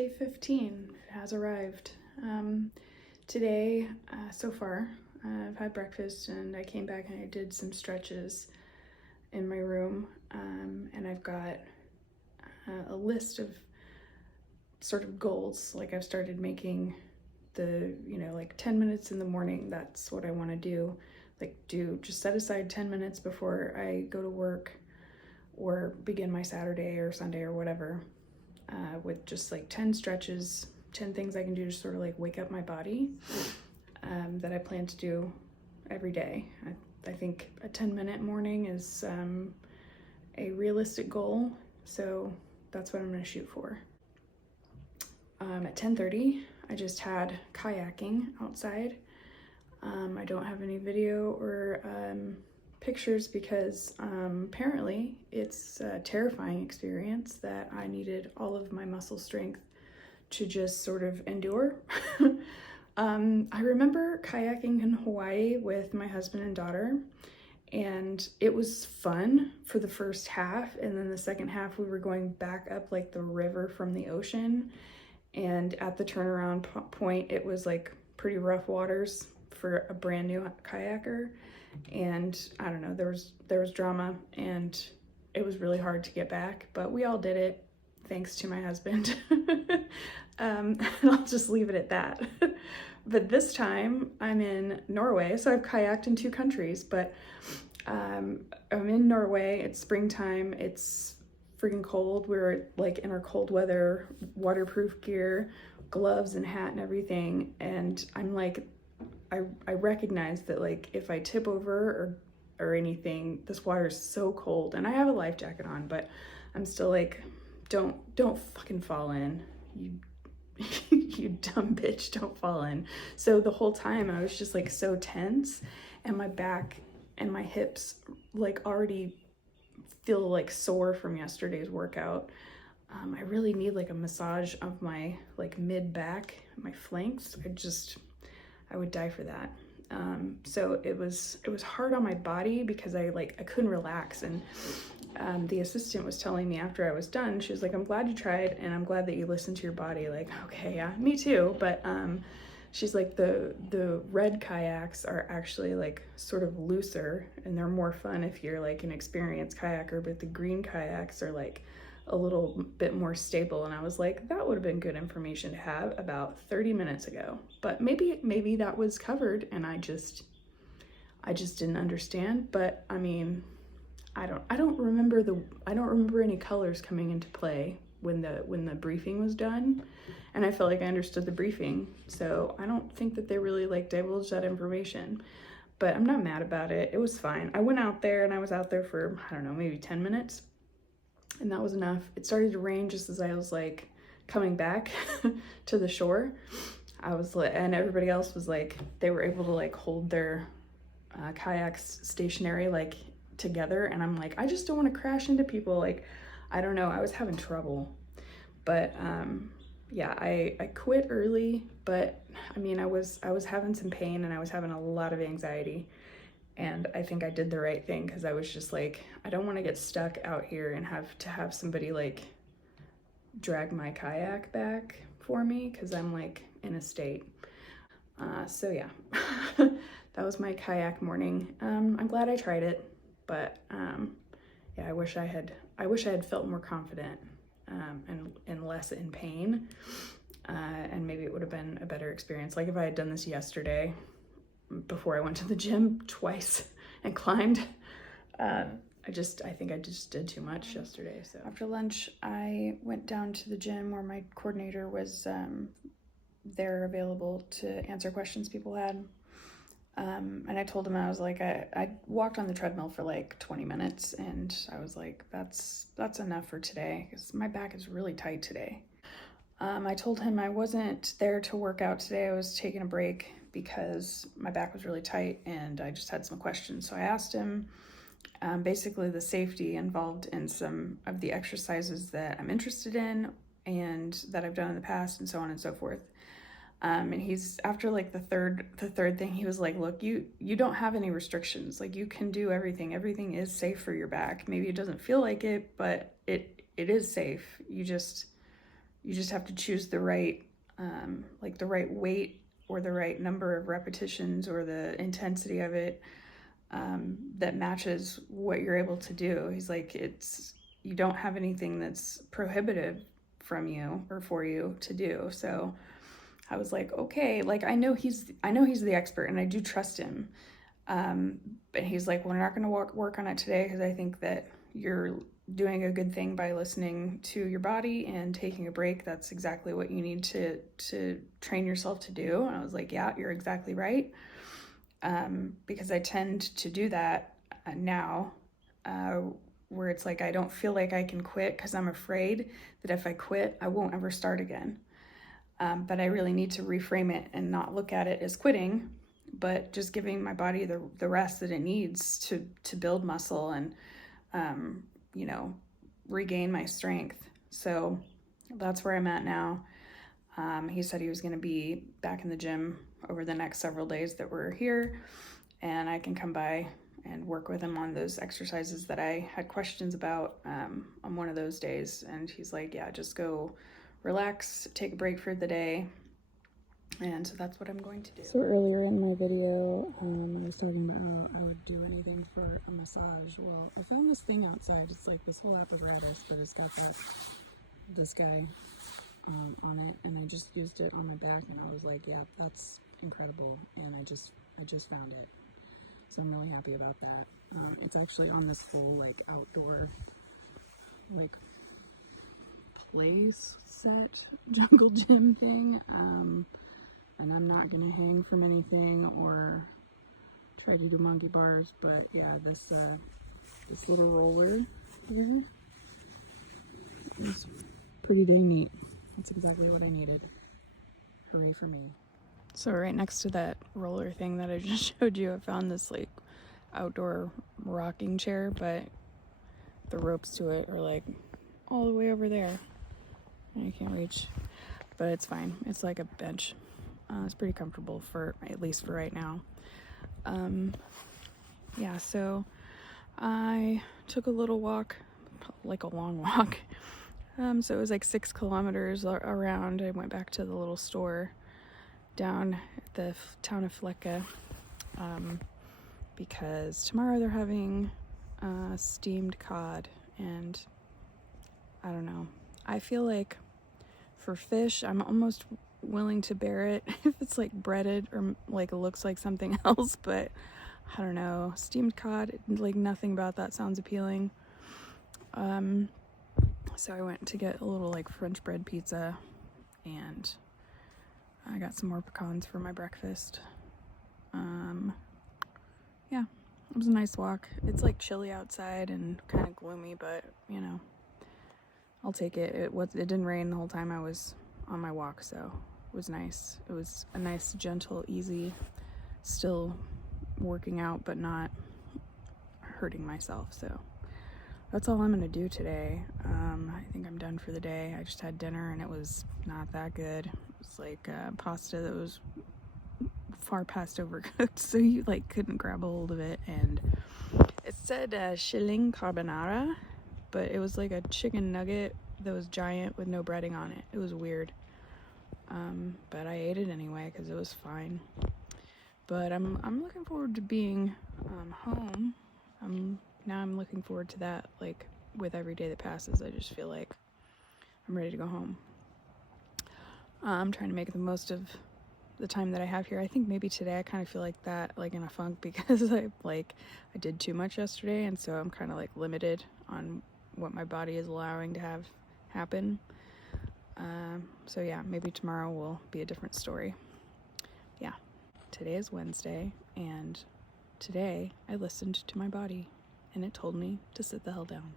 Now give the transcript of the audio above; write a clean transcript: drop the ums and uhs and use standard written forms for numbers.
day 15 has arrived. Today, so far, I've had breakfast and I came back and I did some stretches in my room, and I've got a list of sort of goals. Like I've started making the, like 10 minutes in the morning, that's what I want to do. Like just set aside 10 minutes before I go to work or begin my Saturday or Sunday or whatever, with just like 10 stretches, 10 things I can do to sort of like wake up my body, that I plan to do every day. I think a 10-minute morning is a realistic goal, so that's what I'm going to shoot for. At 10:30, I just had kayaking outside. I don't have any video or pictures because apparently it's a terrifying experience that I needed all of my muscle strength to just sort of endure. I remember kayaking in Hawaii with my husband and daughter, and it was fun for the first half, and then the second half we were going back up like the river from the ocean, and at the turnaround point it was like pretty rough waters for a brand new kayaker, and I don't know, there was drama and it was really hard to get back, but we all did it thanks to my husband. I'll just leave it at that. But this time I'm in Norway, so I've kayaked in 2 countries, but I'm in Norway. It's springtime. It's freaking cold. We're like in our cold weather waterproof gear, gloves and hat and everything, and I'm like, I recognize that like if I tip over or anything, this water is so cold, and I have a life jacket on, but I'm still like, don't fucking fall in, you you dumb bitch, don't fall in. So the whole time I was just like so tense, and my back and my hips like already feel like sore from yesterday's workout. I really need like a massage of my like mid back, my flanks. I would die for that. So it was hard on my body because I couldn't relax, and the assistant was telling me after I was done, she was like, I'm glad you tried and I'm glad that you listened to your body. Like, okay, yeah, me too. But she's like, the red kayaks are actually like sort of looser and they're more fun if you're like an experienced kayaker, but the green kayaks are like a little bit more stable. And I was like, that would have been good information to have about 30 minutes ago, but maybe that was covered and I just didn't understand. But I mean, I don't remember any colors coming into play when the briefing was done, and I felt like I understood the briefing, so I don't think that they really like divulged that information. But I'm not mad about it. It was fine. I went out there and I was out there for, I don't know, maybe 10 minutes, and that was enough. It started to rain just as I was like coming back to the shore. I was like, and everybody else was like, they were able to like hold their kayaks stationary like together, and I'm like, I just don't want to crash into people. Like, I don't know, I was having trouble. But yeah, I quit early, but I mean, I was having some pain and I was having a lot of anxiety, and I think I did the right thing, because I was just like, I don't want to get stuck out here and have somebody like drag my kayak back for me, because I'm like in a state. So yeah, that was my kayak morning. I'm glad I tried it, but yeah, I wish I had felt more confident, and less in pain, and maybe it would have been a better experience. Like if I had done this yesterday before I went to the gym twice and climbed. I think I just did too much yesterday. So after lunch, I went down to the gym where my coordinator was there available to answer questions people had. And I told him, I was like, I walked on the treadmill for like 20 minutes, and I was like, that's enough for today, because my back is really tight today. I told him I wasn't there to work out today. I was taking a break because my back was really tight and I just had some questions. So I asked him basically the safety involved in some of the exercises that I'm interested in and that I've done in the past, and so on and so forth. And he's, after like the third thing, he was like, look, you don't have any restrictions. Like, you can do everything. Everything is safe for your back. Maybe it doesn't feel like it, but it is safe. You just you just have to choose the right, like the right weight or the right number of repetitions or the intensity of it, that matches what you're able to do. He's like, you don't have anything that's prohibitive from you or for you to do. So I was like, okay, like I know he's the expert and I do trust him. But he's like, we're not going to work on it today because I think that you're doing a good thing by listening to your body and taking a break. That's exactly what you need to train yourself to do. And I was like, yeah, you're exactly right. Because I tend to do that now, where it's like I don't feel like I can quit because I'm afraid that if I quit, I won't ever start again. But I really need to reframe it and not look at it as quitting, but just giving my body the rest that it needs to build muscle and, you know, regain my strength. So that's where I'm at now. He said he was going to be back in the gym over the next several days that we're here, and I can come by and work with him on those exercises that I had questions about on one of those days. And he's like, yeah, just go relax, take a break for the day. And so that's what I'm going to do. So earlier in my video, I was talking about how I would do anything for a massage. Well, I found this thing outside. It's like this whole apparatus, but it's got this guy on it, and I just used it on my back, and I was like, yeah, that's incredible, and I just found it. So I'm really happy about that. It's actually on this full like outdoor like place set jungle gym thing. And I'm not gonna hang from anything or try to do monkey bars, but yeah, this little roller here is pretty dang neat. That's exactly what I needed. Hooray for me. So right next to that roller thing that I just showed you, I found this like outdoor rocking chair, but the ropes to it are like all the way over there. And you can't reach, but it's fine. It's like a bench. It's pretty comfortable at least for right now. Yeah, so I took a little walk, like a long walk. So it was like 6 kilometers around. I went back to the little store down at the town of Flecka, because tomorrow they're having steamed cod, and I don't know. I feel like for fish, I'm almost willing to bear it if it's like breaded or like it looks like something else, but I don't know. Steamed cod, like nothing about that sounds appealing. So I went to get a little like French bread pizza, and I got some more pecans for my breakfast. Yeah, it was a nice walk. It's like chilly outside and kind of gloomy, but you know, I'll take it. It didn't rain the whole time I was on my walk, so it was nice. It was a nice, gentle, easy, still working out, but not hurting myself. So that's all I'm gonna do today. I think I'm done for the day. I just had dinner and it was not that good. It was like pasta that was far past overcooked, so you like couldn't grab a hold of it. And it said shilling carbonara, but it was like a chicken nugget that was giant with no breading on it. It was weird. But I ate it anyway because it was fine. But I'm looking forward to being home. Now I'm looking forward to that. Like with every day that passes, I just feel like I'm ready to go home. I'm trying to make the most of the time that I have here. I think maybe today I kind of feel like that, like in a funk, because I did too much yesterday, and so I'm kind of like limited on what my body is allowing to have happen. So yeah, maybe tomorrow will be a different story. Yeah, today is Wednesday, and today I listened to my body, and it told me to sit the hell down.